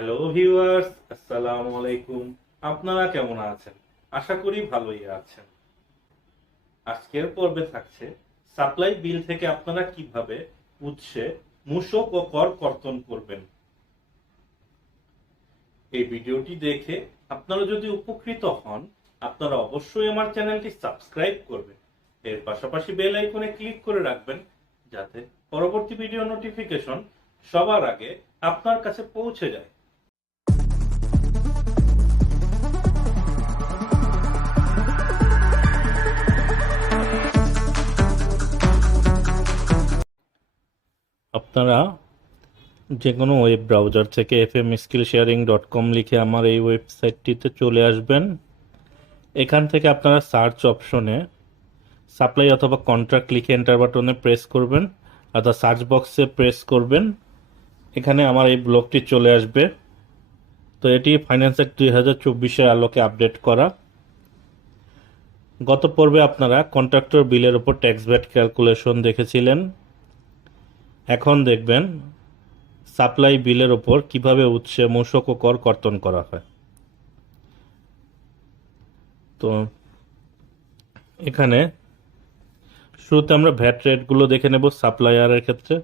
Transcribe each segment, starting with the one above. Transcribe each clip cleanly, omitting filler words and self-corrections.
Hello viewers, আসসালামু আলাইকুম। আপনারা কেমন আছেন? আশা করি ভালোই আছেন। আজকের পর্বে থাকছে সাপ্লাই বিল থেকে আপনারা কিভাবে উৎসে মূসক ও কর কর্তন করবেন। এই ভিডিওটি দেখে আপনারা যদি উপকৃত হন, আপনারা অবশ্যই আমার চ্যানেলটি সাবস্ক্রাইব করবেন। এর পাশাপাশি বেল আইকনে ক্লিক করে রাখবেন, যাতে পরবর্তী ভিডিও নোটিফিকেশন সবার আগে আপনার কাছে পৌঁছে যায়। আপনারা যে কোনো ওয়েব ব্রাউজার থেকে fmskillsharing.com লিখে আমার এই ওয়েবসাইটটিতে চলে আসবেন। এখান থেকে আপনারা সার্চ অপশনে সাপ্লাই অথবা কন্ট্রাক্ট লিখে এন্টার বাটনে প্রেস করবেন, অথবা সার্চ বক্সে প্রেস করবেন। এখানে আমার এই ব্লগটি চলে আসবে। তো এটি ফাইন্যান্স অ্যাক্ট 2024-এর আলোকে আপডেট করা। গত পর্বে আপনারা কন্ট্রাক্টর বিলের উপর ট্যাক্স ভ্যাট ক্যালকুলেশন দেখেছিলেন। এখন দেখবেন সাপ্লাই বিলের ওপর কিভাবে উৎসে মূসক ও কর কর্তন করা হয়। তো এখানে শুরুতে আমরা ভ্যাট রেটগুলো দেখে নেব। সাপ্লায়ারের ক্ষেত্রে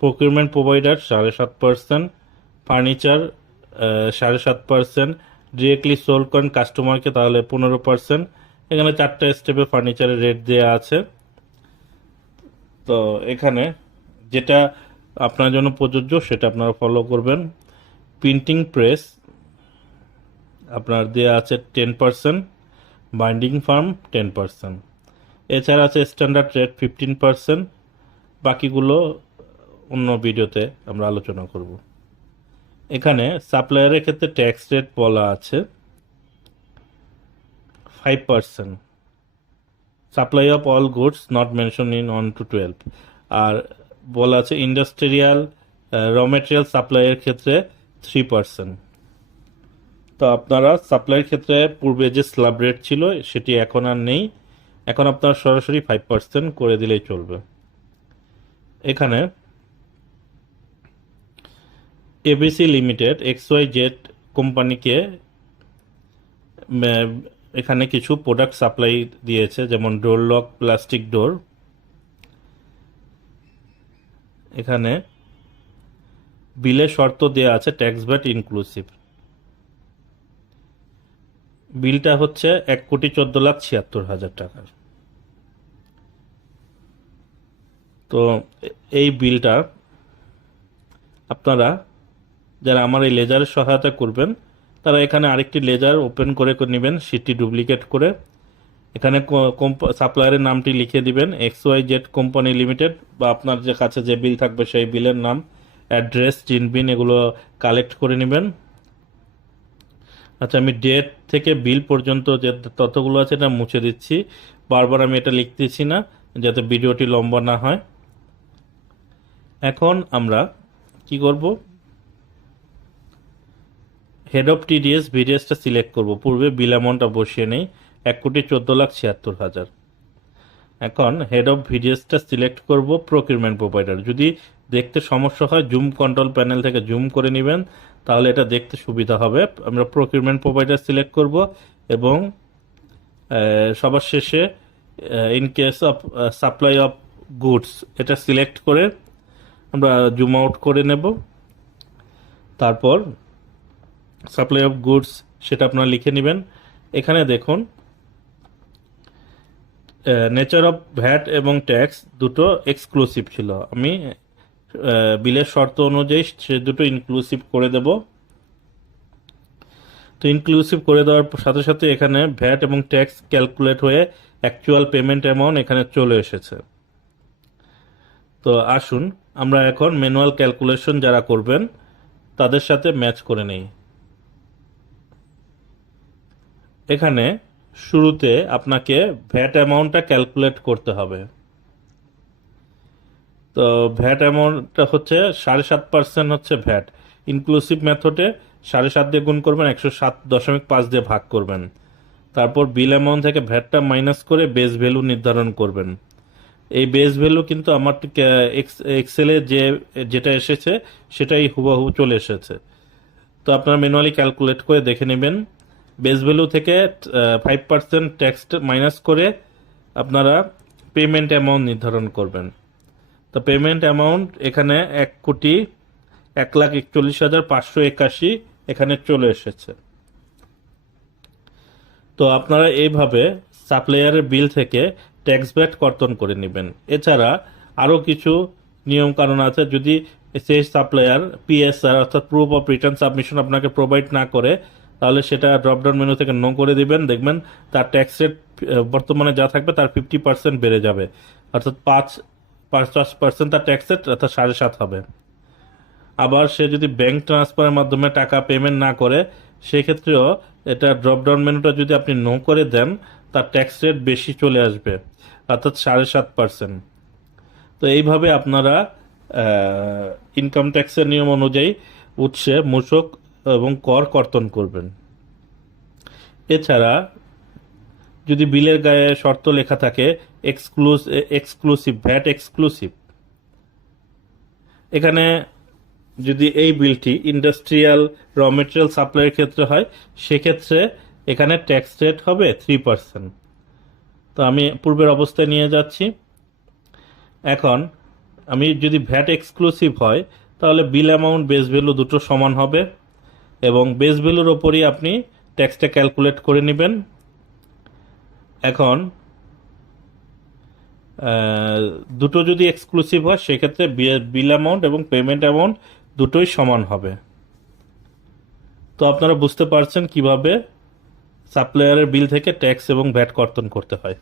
procurement provider 7.5%, furniture 7.5%, directly sold করেন কাস্টমারকে তাহলে 15%। এখানে 4টা স্টেপে ফার্নিচারের রেট দেওয়া আছে। তো এখানে যেটা আপনার জন্য প্রযোজ্য সেটা আপনারা ফলো করবেন। প্রিন্টিং প্রেস আপনার দেওয়া আছে 10%, বাইন্ডিং ফার্ম 10%, এছাড়া আছে স্ট্যান্ডার্ড রেট 15%। বাকিগুলো অন্য ভিডিওতে আমরা আলোচনা করব। এখানে সাপ্লায়ারের ক্ষেত্রে ট্যাক্স রেট বলা আছে 5%, supply of all goods not mention in 1 to 12। আর বলা আছে ইন্ডাস্ট্রিয়াল র মেটেরিয়াল সাপ্লাইয়ের ক্ষেত্রে 3%। তো আপনারা সাপ্লাইয়ের ক্ষেত্রে পূর্বে যে স্ল্যাব রেট ছিল সেটি এখন আর নেই, এখন আপনারা সরাসরি 5% করে দিলেই চলবে। এখানে এবিসি লিমিটেড XYZ কোম্পানিকে এখানে কিছু প্রোডাক্ট সাপ্লাই দিয়েছে, যেমন ডোর লক, প্লাস্টিক ডোর। এখানে বিলে শর্ত দেয়া আছে ট্যাক্স ভ্যাট ইনক্লুসিভ। বিলটা হচ্ছে 1,14,76,000 টাকার। তো এই বিলটা আপনারা যারা আমার এই লেজারের সহায়তা করবেন তারা এখানে আরেকটি লেজার ওপেন করে নেবেন, সেটি ডুপ্লিকেট করে এখানে সাপ্লায়ারের নামটি লিখে দিবেন XYZ কোম্পানি লিমিটেড, বা আপনার যে কাছে যে বিল থাকবে সেই বিলের নাম, অ্যাড্রেস, জিনবিন এগুলো কালেক্ট করে নেবেন। আচ্ছা, আমি ডেট থেকে বিল পর্যন্ত যে তথ্যগুলো আছে এটা মুছে দিচ্ছি, বারবার আমি এটা লিখতেছি না যাতে ভিডিওটি লম্বা না হয়। এখন আমরা কি করব, হেড অফ টিডিএস ভিডিএসটা সিলেক্ট করব। পূর্বে বিল অ্যামাউন্টটা বসিয়ে নেই 1,14,76,000। এখন হেড অফ ভিডিএসটা সিলেক্ট করব প্রকিউরমেন্ট প্রোভাইডার। যদি দেখতে সমস্যা হয় জুম কন্ট্রোল প্যানেল থেকে জুম করে নেবেন, তাহলে এটা দেখতে সুবিধা হবে। আমরা প্রকিউরমেন্ট প্রোভাইডার সিলেক্ট করব এবং সবার শেষে in case of supply of goods এটা সিলেক্ট করে আমরা জুম আউট করে নেব। তারপর সাপ্লাই অফ গুডস সেটা আপনারা লিখে নেবেন। এখানে দেখুন নেচার অফ ভ্যাট এবং ট্যাক্স দুটো এক্সক্লুসিভ ছিল, আমি বিলের শর্ত অনুযায়ী সে দুটো ইনক্লুসিভ করে দেব। তো ইনক্লুসিভ করে দেওয়ার সাথে সাথে এখানে ভ্যাট এবং ট্যাক্স ক্যালকুলেট হয়ে অ্যাকচুয়াল পেমেন্ট অ্যামাউন্ট এখানে চলে এসেছে। তো আসুন আমরা এখন ম্যানুয়াল ক্যালকুলেশন যারা করবেন তাদের সাথে ম্যাচ করে নেই। এখানে শুরুতে আপনাকে ভ্যাট অ্যামাউন্টটা ক্যালকুলেট করতে হবে। তো ভ্যাট অ্যামাউন্টটা হচ্ছে 7.5% হচ্ছে ভ্যাট। ইনক্লুসিভ মেথডে 7.5 দিয়ে গুণ করবেন, 107.5 দিয়ে ভাগ করবেন। তারপর বিল অ্যামাউন্ট থেকে ভ্যাটটা মাইনাস করে বেস ভ্যালু নির্ধারণ করবেন। এই বেস ভ্যালু কিন্তু আমার এক্সেলে যেটা এসেছে সেটাই হুবহু চলে এসেছে। তো আপনারা ম্যানুয়ালি ক্যালকুলেট করে দেখে নেবেন। বেস ভ্যালু থেকে 5% ট্যাক্স মাইনাস করে আপনারা পেমেন্ট অ্যামাউন্ট নির্ধারণ করবেন। তো পেমেন্ট অ্যামাউন্ট এখানে 1,41,581 এখানে চলে এসেছে। তো আপনারা এইভাবে সাপ্লায়ারের বিল থেকে ট্যাক্স ভ্যাট কর্তন করে নেবেন। এছাড়া আরও কিছু নিয়ম কানুন আছে। যদি সেই সাপ্লায়ার পিএসআর অর্থাৎ প্রুফ অফ রিটার্ন সাবমিশন আপনাকে প্রোভাইড না করে, তাহলে সেটা ড্রপডাউন মেনু থেকে নো করে দিবেন। দেখবেন তার ট্যাক্স রেট বর্তমানে যা থাকবে তার 50% বেড়ে যাবে, অর্থাৎ 50% তার ট্যাক্স রেট অর্থাৎ 7.5 হবে। আবার সে যদি ব্যাংক ট্রান্সফারের মাধ্যমে টাকা পেমেন্ট না করে, সেক্ষেত্রেও এটা ড্রপডাউন মেনুটা যদি আপনি নো করে দেন, তার ট্যাক্স রেট বেশি চলে আসবে, অর্থাৎ 7.5%। তো এইভাবে আপনারা ইনকাম ট্যাক্সের নিয়ম অনুযায়ী উৎসে মূসক এবং কর কর্তন করবেন। এছাড়া যদি বিলের গায়ে শর্ত লেখা থাকে এক্সক্লুসিভ ভ্যাট এক্সক্লুসিভ, এখানে যদি এই বিলটি ইন্ডাস্ট্রিয়াল র মেটেরিয়াল সাপ্লাইয়ের ক্ষেত্রে হয়, সেক্ষেত্রে এখানে ট্যাক্স রেট হবে 3%। তো আমি পূর্বের অবস্থায় নিয়ে যাচ্ছি। এখন আমি যদি ভ্যাট এক্সক্লুসিভ হয়, তাহলে বিল অ্যামাউন্ট বেস ভ্যালু দুটো সমান হবে এবং বেস ভ্যালুর ওপরই আপনি ট্যাক্সটা ক্যালকুলেট করে নেবেন। এখন দুটো যদি এক্সক্লুসিভ হয়, সেক্ষেত্রে বিল অ্যামাউন্ট এবং পেমেন্ট অ্যামাউন্ট দুটোই সমান হবে। তো আপনারা বুঝতে পারছেন কিভাবে সাপ্লায়ারের বিল থেকে ট্যাক্স এবং ভ্যাট কর্তন করতে হয়।